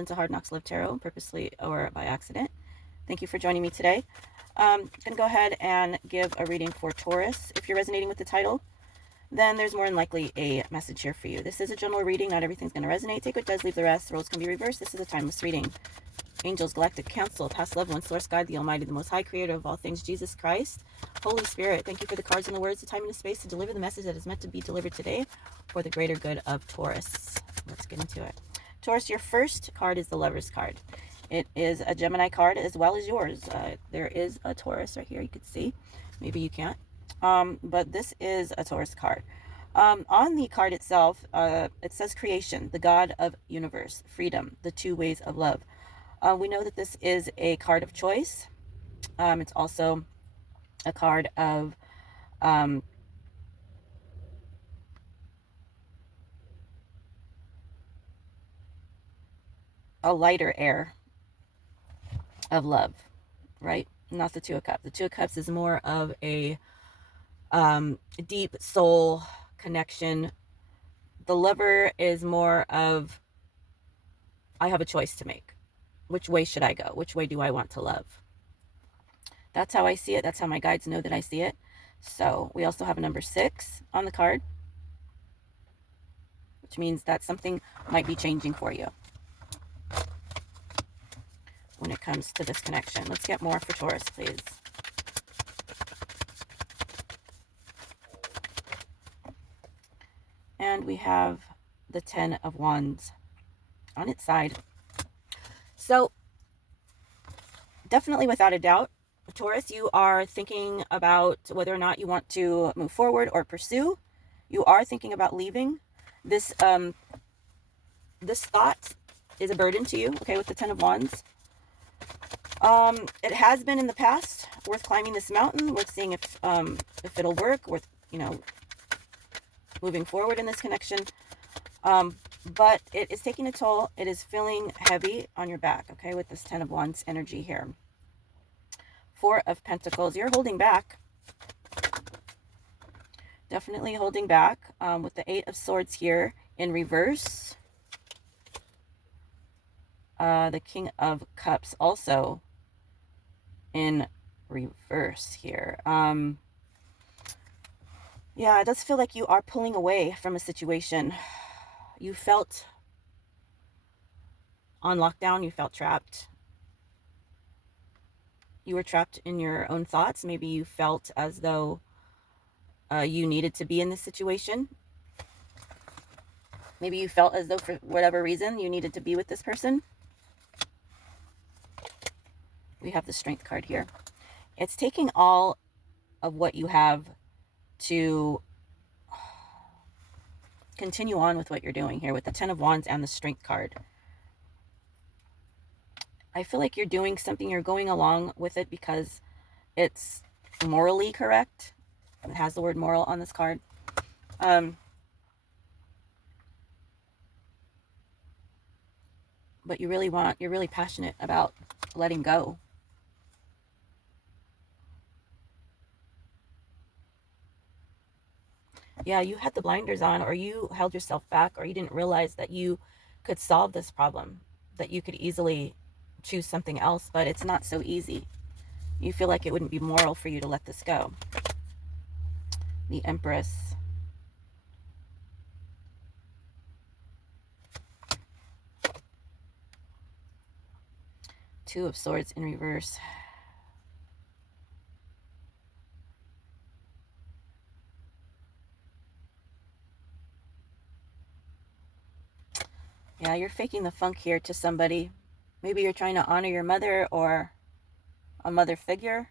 into Hard Knocks Live Tarot, purposely or by accident. Thank you for joining me today. I'm going to go ahead and give a reading for Taurus. If you're resonating with the title, then there's more than likely a message here for you. This is a general reading. Not everything's going to resonate. Take what does, leave the rest. Roles can be reversed. This is a timeless reading. Angels, Galactic Council, Past Loved Ones, Source God, the Almighty, the Most High, Creator of all things, Jesus Christ, Holy Spirit, thank you for the cards and the words, the time and the space to deliver the message that is meant to be delivered today for the greater good of Taurus. Let's get into it. Taurus, your first card is the Lover's card. It is a Gemini card as well as yours. There is a Taurus right here. You can see. Maybe you can't. But this is a Taurus card. On the card itself, it says creation, the God of universe, freedom, the two ways of love. We know that this is a card of choice. It's also a card of a lighter air of love, right? Not the Two of Cups. The Two of Cups is more of a deep soul connection. The Lover is more of, I have a choice to make. Which way should I go? Which way do I want to love? That's how I see it. That's how my guides know that I see it. So we also have a number 6 on the card, which means that something might be changing for you when it comes to this connection. Let's get more for Taurus, please. And we have the 10 of Wands on its side. So definitely, without a doubt, Taurus, you are thinking about whether or not you want to move forward or pursue. You are thinking about leaving. This thought is a burden to you, okay, with the 10 of Wands. It has been in the past worth climbing this mountain, worth seeing if it'll work, worth, moving forward in this connection. But it is taking a toll. It is feeling heavy on your back, okay, with this 10 of Wands energy here. 4 of Pentacles, you're holding back. Definitely holding back, with the 8 of Swords here in reverse. The King of Cups also in reverse here. Yeah, it does feel like you are pulling away from a situation. You felt on lockdown. You felt trapped. You were trapped in your own thoughts. Maybe you felt as though you needed to be in this situation. Maybe you felt as though for whatever reason you needed to be with this person. We have the Strength card here. It's taking all of what you have to continue on with what you're doing here with the 10 of Wands and the Strength card. I feel like you're doing something, you're going along with it because it's morally correct. It has the word moral on this card. But you're really passionate about letting go. Yeah, you had the blinders on, or you held yourself back, or you didn't realize that you could solve this problem, that you could easily choose something else, but it's not so easy. You feel like it wouldn't be moral for you to let this go. The Empress. Two of Swords in reverse. Yeah, you're faking the funk here to somebody. Maybe you're trying to honor your mother or a mother figure.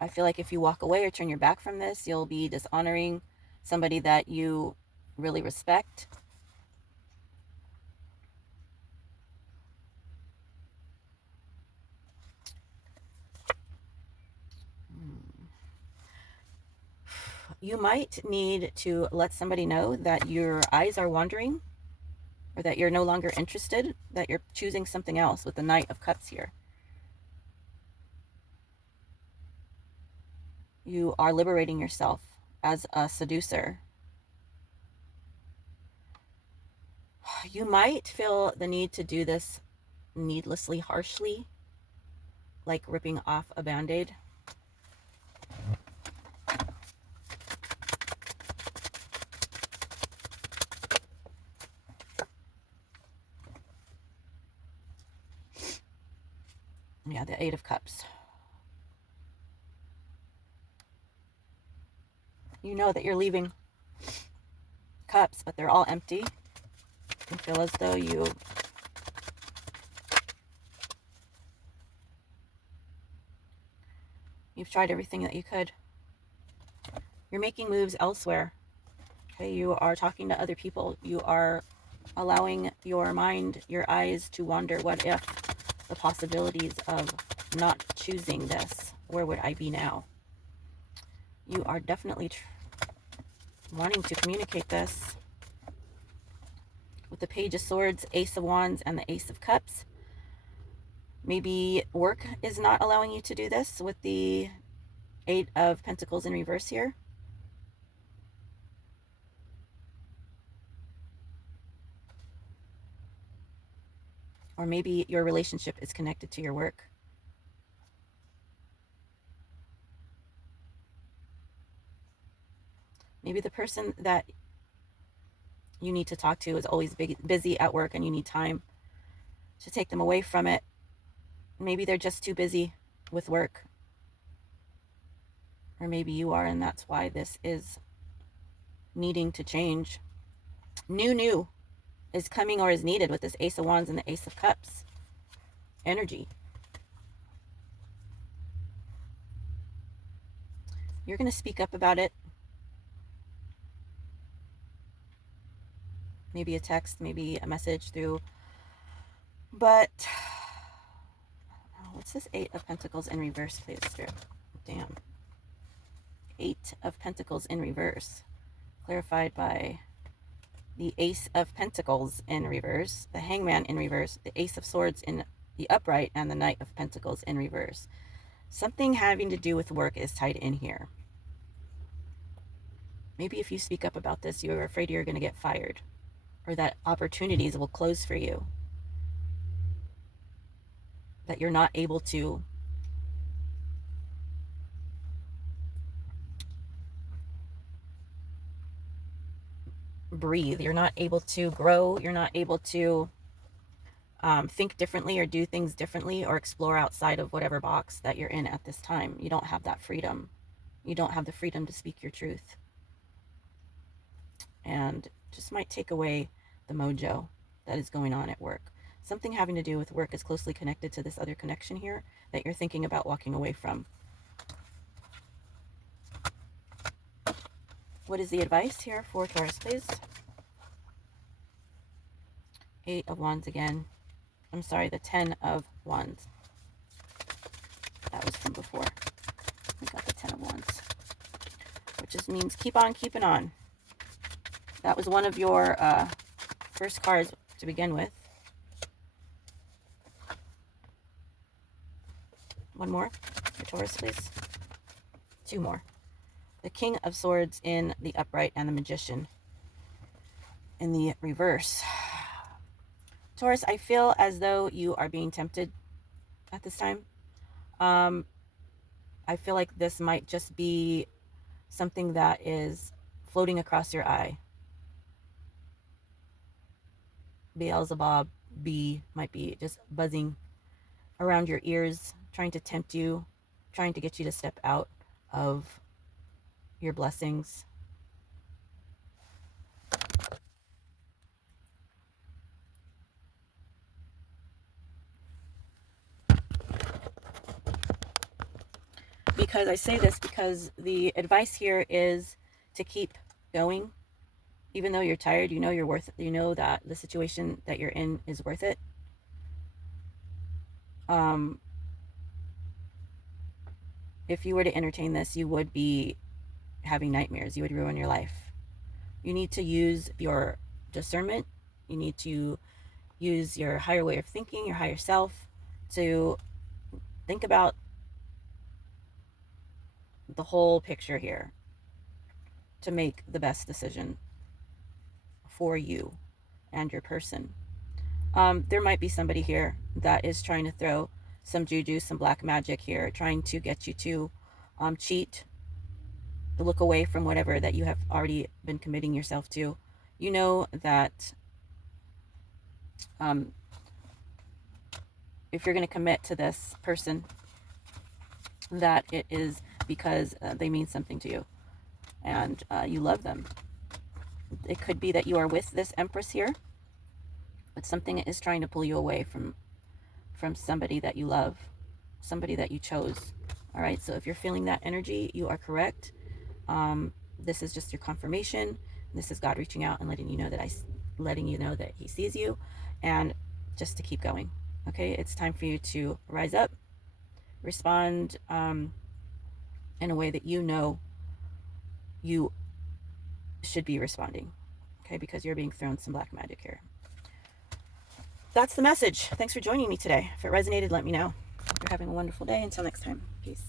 I feel like if you walk away or turn your back from this, you'll be dishonoring somebody that you really respect. You might need to let somebody know that your eyes are wandering, or that you're no longer interested, that you're choosing something else with the Knight of Cups here. You are liberating yourself as a seducer. You might feel the need to do this needlessly harshly, like ripping off a band-aid. Yeah, the Eight of Cups. You know that you're leaving cups, but they're all empty. You feel as though you've tried everything that you could. You're making moves elsewhere. Okay, you are talking to other people. You are allowing your mind, your eyes to wander. What if the possibilities of not choosing this? Where would I be now? You are definitely wanting to communicate this. With the Page of Swords, Ace of Wands, and the Ace of Cups. Maybe work is not allowing you to do this with the Eight of Pentacles in reverse here. Or maybe your relationship is connected to your work. Maybe the person that you need to talk to is always busy at work and you need time to take them away from it. Maybe they're just too busy with work. Or maybe you are, and that's why this is needing to change. New is coming or is needed with this Ace of Wands and the Ace of Cups energy. You're going to speak up about it. Maybe a text, maybe a message through. But what's this Eight of Pentacles in reverse, please, Spirit? Damn. Eight of Pentacles in reverse. Clarified by the Ace of Pentacles in reverse, the Hangman in reverse, the Ace of Swords in the upright, and the Knight of Pentacles in reverse. Something having to do with work is tied in here. Maybe if you speak up about this, you're afraid you're going to get fired, or that opportunities will close for you, that you're not able to breathe, you're not able to grow, you're not able to think differently or do things differently or explore outside of whatever box that you're in at this time. You don't have that freedom. You don't have the freedom to speak your truth. And just might take away the mojo that is going on at work. Something having to do with work is closely connected to this other connection here that you're thinking about walking away from. What is the advice here for Taurus, please? Eight of Wands again. I'm sorry, the 10 of Wands. That was from before. We got the 10 of Wands, which just means keep on keeping on. That was one of your first cards to begin with. One more for Taurus, please. Two more. The King of Swords in the upright and the Magician in the reverse. Taurus, I feel as though you are being tempted at this time. I feel like this might just be something that is floating across your eye. Beelzebub B might be just buzzing around your ears, trying to tempt you, trying to get you to step out of your blessings. Because I say this because the advice here is to keep going. Even though you're tired, you know you're worth it. You know that the situation that you're in is worth it. If you were to entertain this, you would be having nightmares. You would ruin your life. You need to use your discernment. You need to use your higher way of thinking, your higher self, to think about the whole picture here to make the best decision for you and your person. There might be somebody here that is trying to throw some juju, some black magic here, trying to get you to cheat, to look away from whatever that you have already been committing yourself to. You know that if you're going to commit to this person, that it is because they mean something to you and you love them. It could be that you are with this Empress here, but something is trying to pull you away from somebody that you love, somebody that you chose. All right, so if you're feeling that energy, you are correct. This is just your confirmation. This is God reaching out and letting you know that He sees you, and just to keep going. Okay, it's time for you to rise up, respond in a way that you know you should be responding. Okay, because you're being thrown some black magic here. That's the message. Thanks for joining me today. If it resonated, let me know. Hope you're having a wonderful day. Until next time, peace.